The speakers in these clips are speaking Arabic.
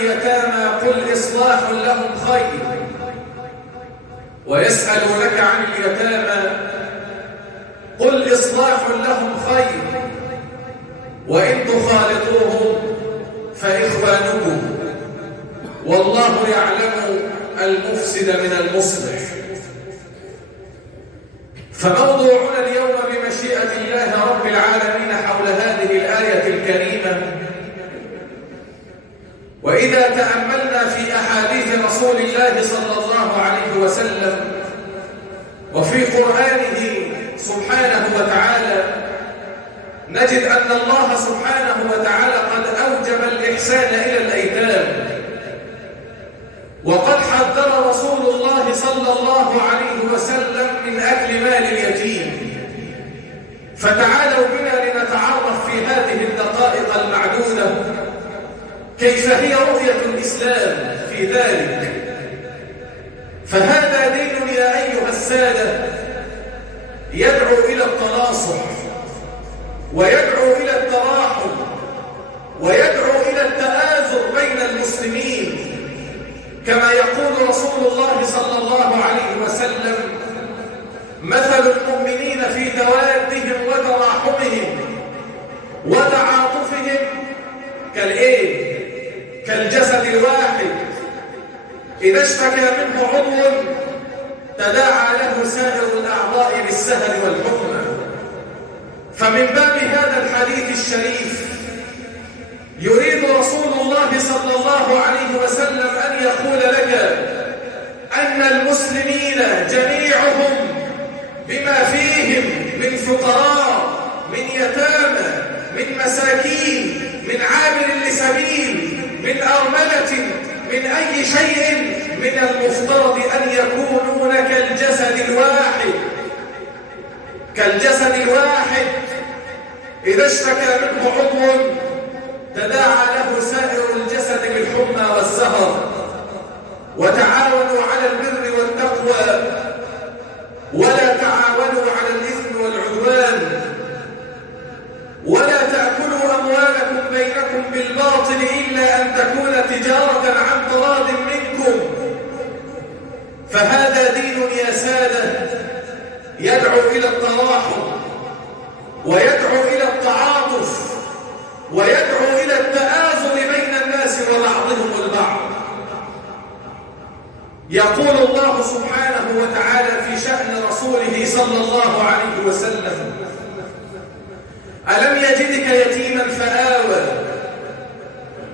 اليتامى قل إصلاح لهم خير ويسألونك عن اليتامى قل إصلاح لهم خير وإن تخالطوهم فإخوانكم والله يعلم المفسد من المصلح. فموضوعنا اليوم بمشيئة الله رب العالمين حول هذه الآية الكريمة. وإذا تأملنا في أحاديث رسول الله صلى الله عليه وسلم وفي قرآنه سبحانه وتعالى نجد أن الله سبحانه وتعالى قد أوجب الإحسان إلى الأيتام، وقد حذر رسول الله صلى الله عليه وسلم من أكل مال اليتيم. فتعالوا بنا لنتعرف في هذه الدقائق المعدودة كيف هي رؤية الإسلام في ذلك. فهذا دين يا أيها السادة يدعو إلى التناصح ويدعو إلى التراحم ويدعو إلى التآزر بين المسلمين، كما يقول رسول الله صلى الله عليه وسلم: مثل المؤمنين في توادهم وتراحمهم وتعاطفهم كالجسد الواحد إذا اشتكى منه عضو تداعى له سائر الأعضاء بالسهر والحمى. فمن باب هذا الحديث الشريف يريد رسول الله صلى الله عليه وسلم أن يقول لك أن المسلمين جميعهم بما فيهم من فقراء، من يتامى، من مساكين، من عابر لسبيل، من أرملة، من أي شيء من المفترض أن يكونون كالجسد الواحد إذا اشتكى منه عضو تداعى له سائر الجسد بالحمى والسهر. وتعاونوا على البر والتقوى ولا تعاونوا على الإثم والعدوان، ولا تأكلوا أموالكم بينكم بالباطل إلا أن تكون تجارة عن تراض منكم. فهذا دين يا سادة يدعو إلى التراحم ويدعو إلى التعاطف ويدعو إلى التآزر بين الناس وبعضهم البعض. يقول الله سبحانه وتعالى في شأن رسوله صلى الله عليه وسلم: ألم يجدك يتيما فآوى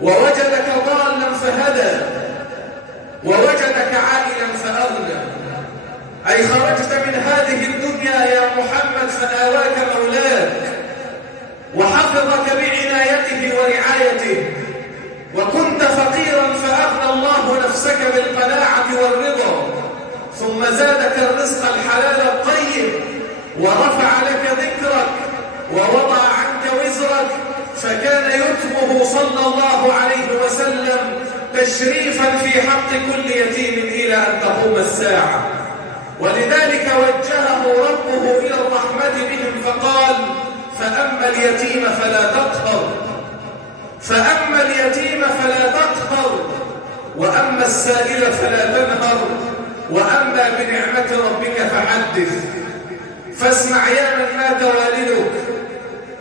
ووجدك ضالا فهدى ووجدك عائلا فأغنى. أي خرجت من هذه الدنيا يا محمد فآواك مولاك وحفظك بعنايته ورعايته، وكنت فقيرا فأغنى الله نفسك بالقناعة والرضا، ثم زادك الرزق الحلال الطيب ورفع لك ذكرك ووضع عنك وزرك، فكان يتمه صلى الله عليه وسلم تشريفا في حق كل يتيم إلى أن تقوم الساعة. ولذلك وجهه ربه إلى الرحمة بهم فقال: فأما اليتيم فلا تقهر، فأما اليتيم فلا تقهر، وأما السائل فلا تنهر، وأما بنعمة ربك فحدث. فاسمع يا من مات والدك.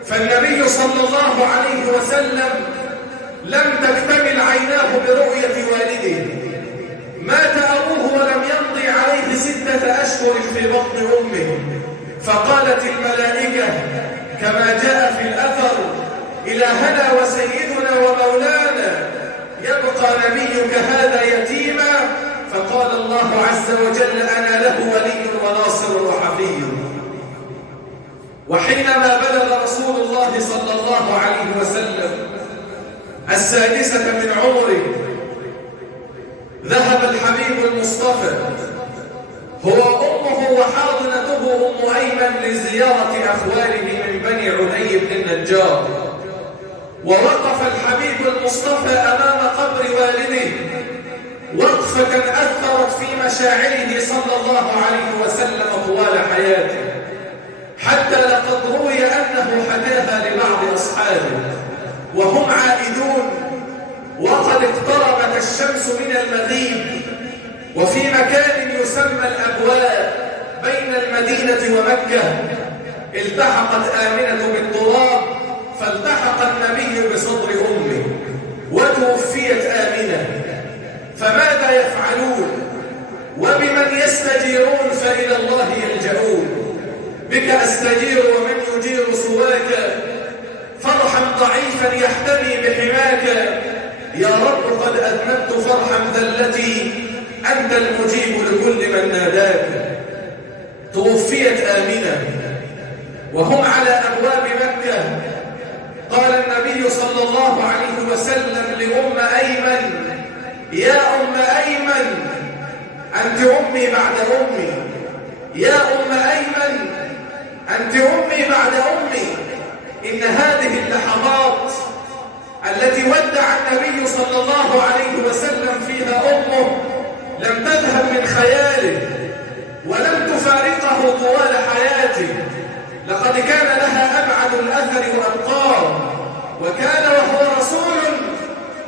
فالنبي صلى الله عليه وسلم لم تكتمل عيناه برؤية والده، مات أبوه ولم يمضي عليه 6 أشهر في بطن أمه، فقالت الملائكة كما جاء في الأثر: إلهنا وسيدنا ومولانا يبقى نبيك هذا يتيما. فقال الله عز وجل: أنا له ولي وناصر وحفيظ. وحينما بلغ رسول الله صلى الله عليه وسلم 6 من عمره ذهب الحبيب المصطفى هو أمه وحاضنته أم أيمن لزيارة أخواله من بني عدي بن النجار، ووقف الحبيب المصطفى أمام قبر والده وقفة أثرت في مشاعره صلى الله عليه وسلم طوال حياته، حتى لقد روي أنه حكاها لبعض أصحابه وهم عائدون وقد اقترب الشمس من المغيب وفي مكان يسمى الأبواء بين المدينة ومكة التحقت آمنة بالتراب فالتحق النبي بصدر أمه وتوفيت آمنة. فماذا يفعلون وبمن يستجيرون؟ فإلى الله يلجؤون. بك أستجير ومن يجير سواك فرحا ضعيفا يحتمي بحماك. يا رب قد أذنبت فرحا ذلتي أنت المجيب لكل من ناداك. توفيت آمنة وهم على أبواب مكة. قال النبي صلى الله عليه وسلم لأم أيمن: يا أم أيمن أنت أمي بعد أمي، يا أم أيمن أنت أمي بعد أمي. إن هذه اللحظات التي ودع النبي صلى الله عليه وسلم فيها أمه لم تذهب من خياله ولم تفارقه طوال حياته. لقد كان لها أبعد الأثر وأبقاه، وكان وهو رسول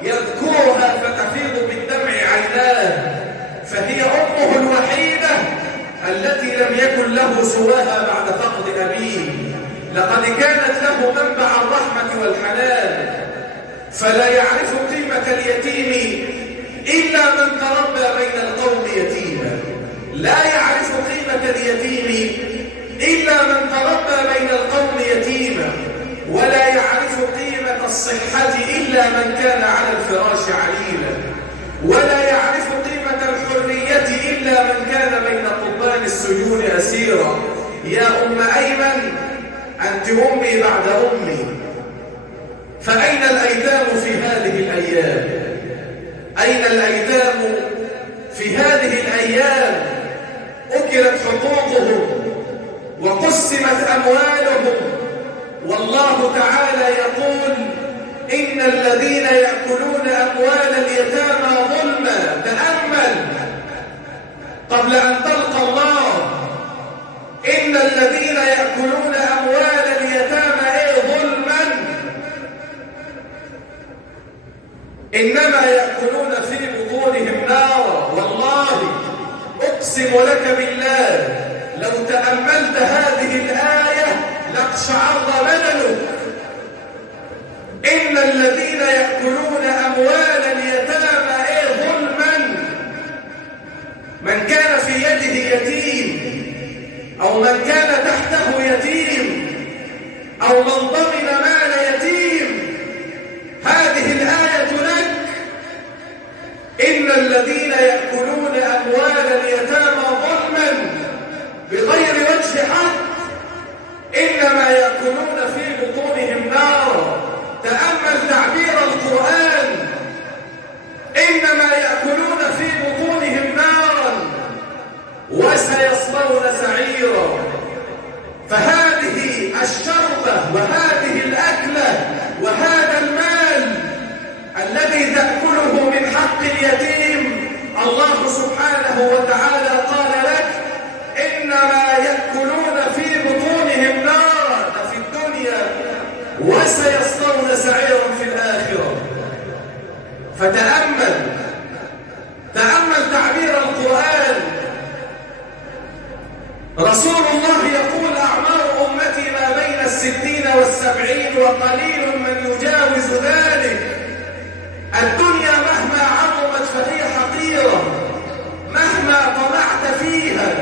يذكرها فتفيض بالدمع عيناه. فهي أمه الوحيدة التي لم يكن له سواها بعد فقد أبيه. لقد كانت له منبع الرحمة والحنان. فلا يعرف قيمة اليتيم إلا من تربى بين القوم يتيما. لا يعرف قيمة اليتيم إلا من تربى بين القوم يتيما. ولا يعرف قيمة الصحة إلا من كان على الفراش عليلا. ولا يعرف قيمة الحرية إلا من كان بين قضبان السجون أسيرا. يا أم أيمن أنت أمي بعد أمي. فأين الأيتام في هذه الأيام؟ أين الأيتام في هذه الأيام؟ أكلت حقوقهم وقسمت أموالهم. والله تعالى يقول: إن الذين يأكلون أموال اليتامى ظلما. تأمل قبل أن تلقى الله. إن الذين يأكلون أموال اليتامى ظلما إنما يأكلون في بطونهم نارا. والله أقسم لك بالله لو تأملت هذه الآية لاقشعر بدنك. إن الذين يأكلون أموال اليتامى ظلما. من كان في يده يتيم أو من كان تحته يتيم أو من ضمن مال يتيم، هذه الآية لك. إن الذين يأكلون أموال اليتامى ظلما بغير وجه حق إنما يأكلون في بطونهم نارا. تأمل تعبير القرآن: إنما يأكلون في بطونهم نارا وسيصلون سعيرا. فهذه الشربة وهذه الأكلة وهذا المال الذي تأكله من حق اليتيم، الله سبحانه وتعالى قال لك: إنما يأكلون في بطونهم نارا في الدنيا وسيصلون سعيرا في الآخرة. فتأمل تعبير القرآن. رسول الله يقول: أعمار أمتي ما بين 60 و70 وقليل من يجاوز ذلك. الدنيا مهما عظمت فهي حقيرة، مهما طمعت فيها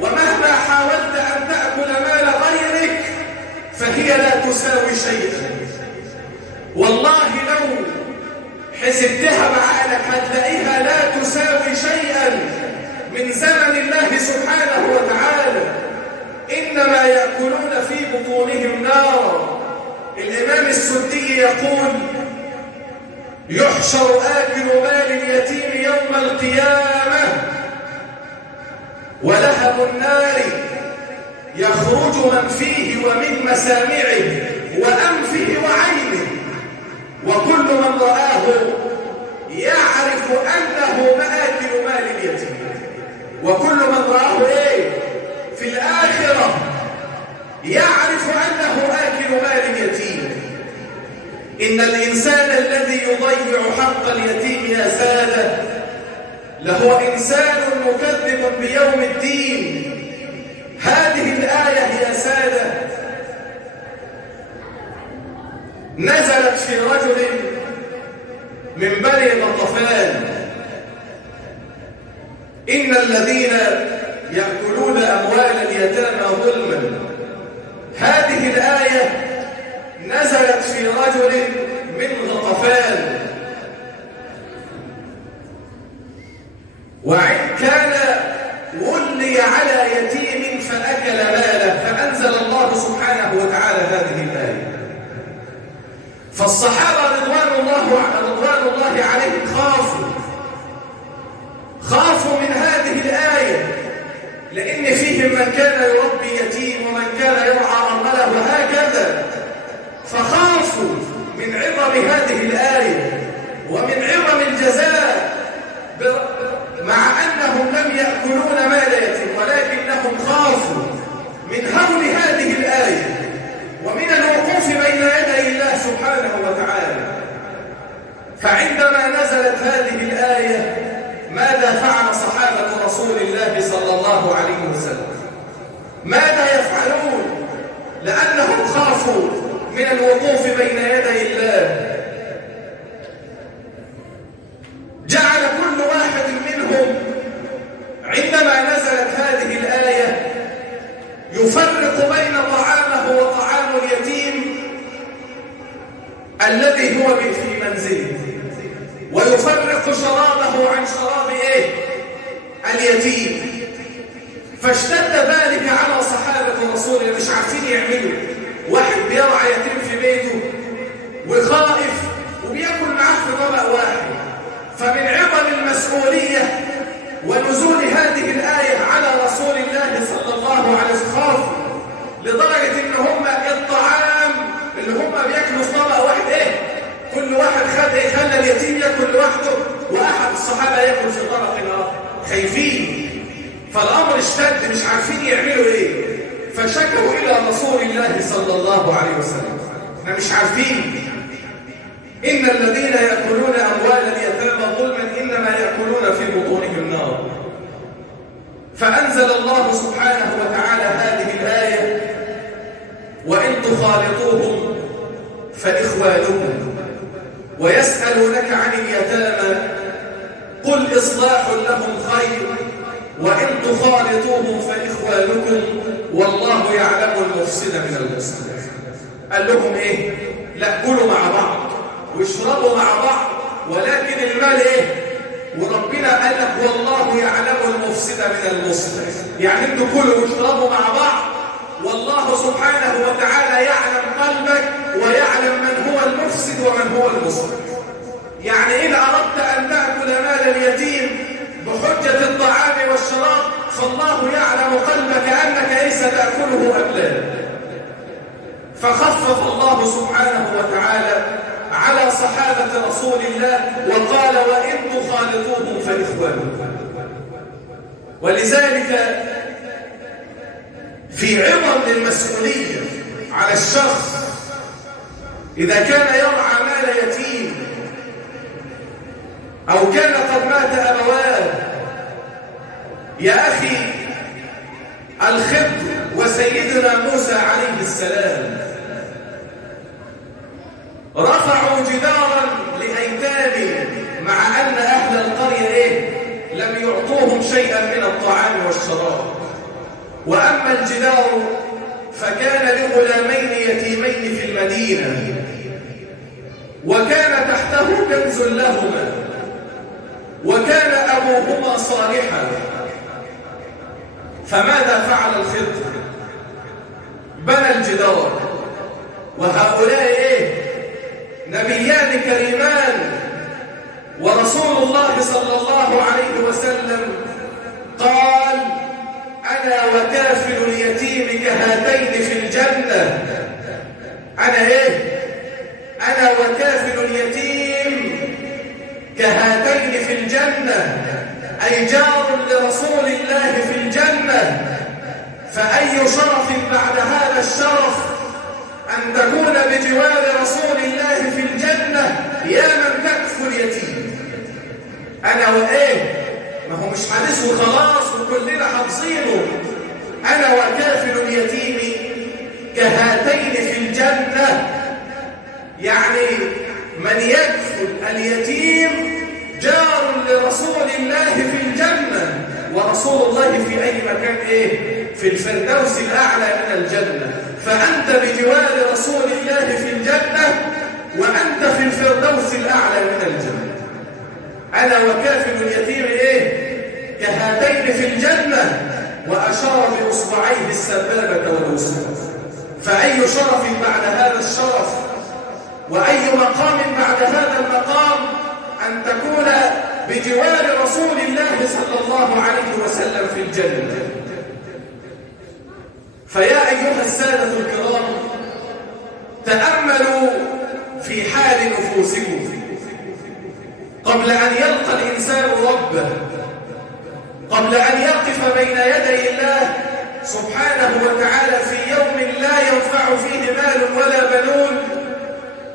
ومهما حاولت أن تأكل مال غيرك فهي لا تساوي شيئا. والله لو حسبتها بعقلك هتلاقيها لا تساوي شيئا من زمن الله سبحانه وتعالى. إنما يأكلون في بطونهم نارا. الإمام السدي يقول: يحشر آكل مال اليتيم يوم القيامة ولهب النار يخرج من فيه ومن مسامعه وأنفه وعينه، وكل من رآه يعرف أنه مآكل مال اليتيم. وكل من رآه في الآخرة يعرف أنه آكل مال اليتيم. إن الإنسان الذي يضيع حق اليتيم يا سائل لهو إنسان مكذب بيوم الدين. هذه الآية يا سادة نزلت في رجل من بني غطفان: إن الذين يأكلون أموال اليتامى ظلما. هذه الآية نزلت في رجل من غطفان، وإن كان ولي على يتيم فأكل ماله، فأنزل الله سبحانه وتعالى هذه الآية. فالصحابة رضوان الله عليهم خافوا من هذه الآية، لأن فيهم من كان يربي يتيم ومن كان يرعى أرمله وهكذا، فخافوا من عظم هذه الآية ومن عظم الجزاء، مع أنهم لم يأكلون مال يتيم، ولكنهم خافوا من هول هذه الآية ومن الوقوف بين يدي الله سبحانه وتعالى. فعندما نزلت هذه الآية ماذا فعل صحابة رسول الله صلى الله عليه وسلم؟ ماذا يفعلون؟ لأنهم خافوا من الوقوف بين يدي الله. جعل كل واحد منهم عندما نزلت هذه الآية يفرق بين طعامه وطعام اليتيم الذي هو في منزله، ويفرق شرابه عن شراب اليتيم. فاشتد ذلك على صحابة رسول الله، مش عارفين يعملوا. واحد بيرعى يتيم في بيته وخائف وبياكل معاه في طبق واحد. فمن عظم المسؤولية ونزول هذه الآية على رسول الله صلى الله عليه وسلم خافوا لدرجة إن هم الطعام اللي هم بياكلوا في طبق واحد كل واحد خلى اليتيم ياكل لوحده وأحد الصحابة ياكل في طبق آخر، خايفين. فالأمر اشتد، مش عارفين يعملوا فشكوا إلى رسول الله صلى الله عليه وسلم: احنا مش عارفين، إن الذين يأكلون أموال اليتامى ظلما إنما يأكلون في بطونهم نار. فأنزل الله سبحانه وتعالى هذه الآية: وإن تخالطوهم فإخوانكم ويسألونك عن اليتامى قل إصلاح لهم خير وإن تخالطوهم فإخوانكم والله يعلم المفسد من المصلح. قال لهم لا، كلوا مع بعض واشربوا مع بعض، ولكن المال وربنا قال لك والله يعلم المفسد من المصلح. يعني انتوا كلوا واشربوا مع بعض، والله سبحانه وتعالى يعلم قلبك ويعلم من هو المفسد ومن هو المصلح. يعني إن أردت أن تأكل مال اليتيم بحجة الطعام والشراب فالله يعلم قلبك أنك ليس تأكله أم لا. فخفف الله سبحانه وتعالى على صحابة رسول الله وقال: وإن تخالطوهم فإخوانكم. ولذلك في عظم المسؤولية على الشخص إذا كان يرعى مال يتيم أو كان قد مات أبواه. يا أخي، الخضر وسيدنا موسى عليه السلام رفعوا جدارا لأيتام، مع أن أهل القرية لم يعطوهم شيئا من الطعام والشراب. وأما الجدار فكان لغلامين يتيمين في المدينة، وكان تحته كنز لهما، وكان أبوهما صالحا. فماذا فعل الخضر؟ بنى الجدار. وهؤلاء نبيان كريمان، ورسول الله صلى الله عليه وسلم قال: أنا وكافل اليتيم كهاتين في الجنة. أنا وكافل اليتيم كهاتين في الجنة، أي جار لرسول الله في الجنة. فأي شرف بعد هذا الشرف أن تكون بجوار رسول الله في الجنة يا من تكفل يتيم. أنا ومش حديث وخلاص وكلنا حافظينه. أنا وكافل اليتيم كهاتين في الجنة، يعني من يكفل اليتيم جار لرسول الله في الجنة، ورسول الله في أي مكان في الفردوس الأعلى من الجنة. فأنت بجوار رسول الله في الجنة وأنت في الفردوس الأعلى من الجنة. أنا وكافل اليتيم كهاتين في الجنة، وأشار بإصبعيه السبابة والوسطى. فأي شرف بعد هذا الشرف، وأي مقام بعد هذا المقام، أن تكون بجوار رسول الله صلى الله عليه وسلم في الجنة. فيا أيها السادة الكرام، تأملوا في حال نفوسكم قبل أن يلقى الإنسان ربه، قبل أن يقف بين يدي الله سبحانه وتعالى في يوم لا ينفع فيه مال ولا بنون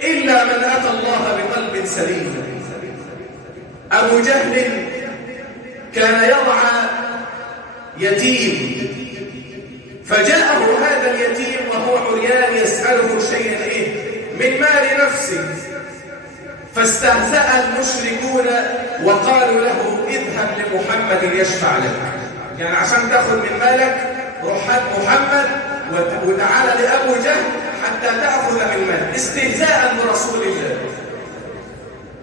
إلا من أتى الله بقلب سليم. أبو جهل كان يرعى يتيم، فجاءه هذا اليتيم وهو عريان يسأله شيئا من مال نفسه، فاستهزأ المشركون وقالوا له اذهب لمحمد يشفع لك، يعني عشان تاخذ من مالك روح هات محمد وتعالى لأبو جهل حتى تأخذ من مالك، استهزاء برسول الله.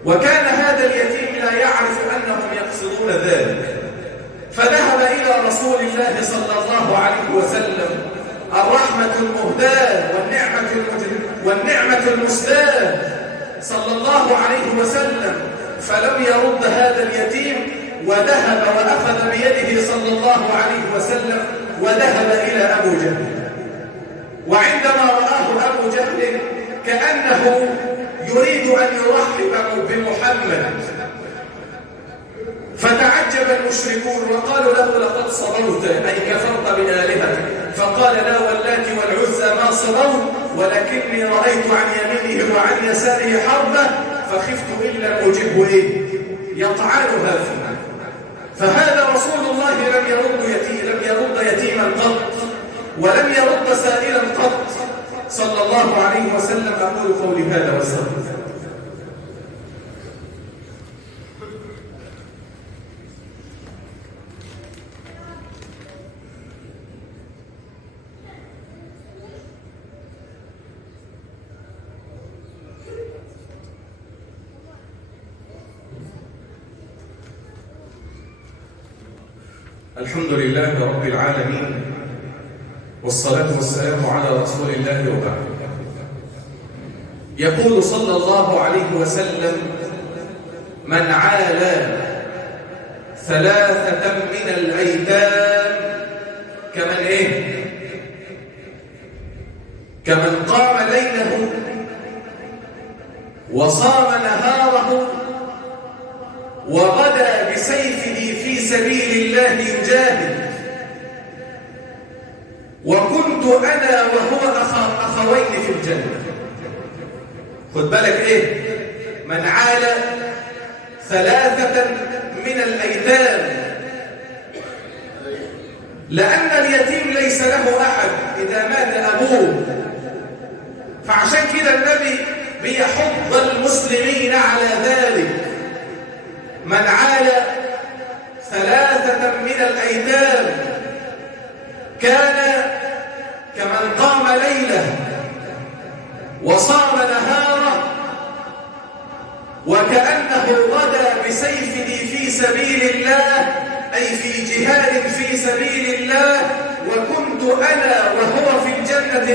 وكان هذا اليتيم لا يعرف أنهم يقصدون ذلك، فذهب إلى رسول الله صلى الله عليه وسلم الرحمة المهداة والنعمة المسداة صلى الله عليه وسلم، فلم يرد هذا اليتيم، وذهب وأخذ بيده صلى الله عليه وسلم وذهب إلى أبو جهل. وعندما رآه أبو جهل كأنه يريد أن يرحب بمحمد، فتعجب المشركون وقالوا له لقد صبرت، أي كفرت بآلهتك. فقال لا واللات والعزى ما صبرت، ولكني رأيت عن يمينه وعن يساره حربة فخفت إن لم أجبه يطعنها فيه. فهذا رسول الله لم يرد يتيما قط، ولم يرد سائلا قط صلى الله عليه وسلم. أقول قولي هذا واستغفر. الحمد لله رب العالمين، والصلاة والسلام على رسول الله وبعد. يقول صلى الله عليه وسلم: من عال ثلاثة من الأيتام كمن قام ليله وصام نهاره وغدا بسيفه في سبيل الله يجاهد، وكنت أنا وهو أخوين في الجنة. خد بالك من عال ثلاثة من الأيتام، لأن اليتيم ليس له أحد إذا مات أبوه، فعشان كده النبي بيحض المسلمين على ذلك. من عال ثلاثة من الأيتام كان كمن قام ليله وصام نهاره وكأنه غدا بسيفه في سبيل الله، أي في جهاد في سبيل الله، وكنت أنا وهو في الجنة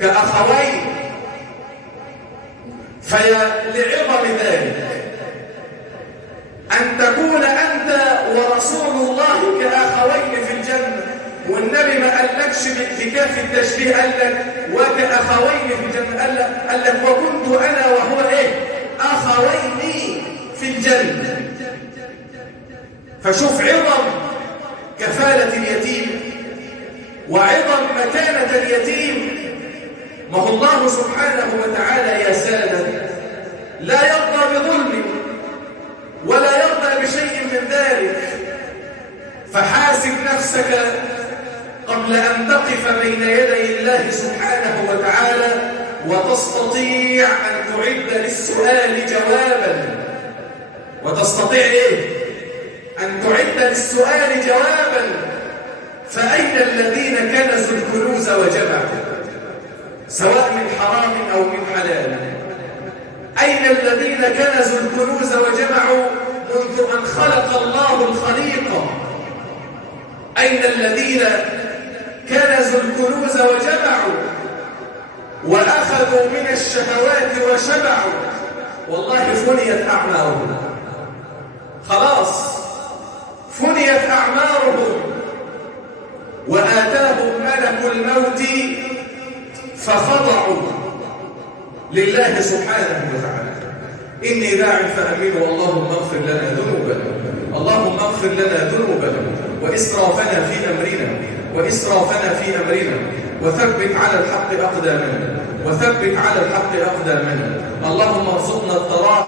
كأخوين. فلعظم ذلك أن تكون أنت ورسول الله كأخوين في الجنة، والنبي ما قالكش بكاف التشبيه، قال لك وكأخوين في الجنة، قال لك وكنت أنا وهو أخوين في الجنة. فشوف عظم كفالة اليتيم وعظم مكانة اليتيم. ما هو الله سبحانه وتعالى يا سادة لا يرضى بظلم ولا يرضى بشيء من ذلك. بين يدي الله سبحانه وتعالى وتستطيع أن تعد للسؤال جوابا. وتستطيع إيه؟ أن تعد للسؤال جوابا. فأين الذين كنزوا الكنوز وجمعوا سواء من حرام أو من حلال؟ أين الذين كنزوا الكنوز وجمعوا منذ أن خلق الله الخليقة؟ أين الذين كنزوا الكنوز وجمعوا وأخذوا من الشهوات وشبعوا؟ والله فنيت أعمارهم، خلاص فنيت أعمارهم، وآتاهم ملك الموت فخضعوا لله سبحانه وتعالى. إني داع فأمنوا اللهم اغفر لنا ذنوبنا، اللهم اغفر لنا ذنوبنا وإسرافنا في أمرنا وثبت على الحق أقدامنا اللهم ارزقنا الطاعة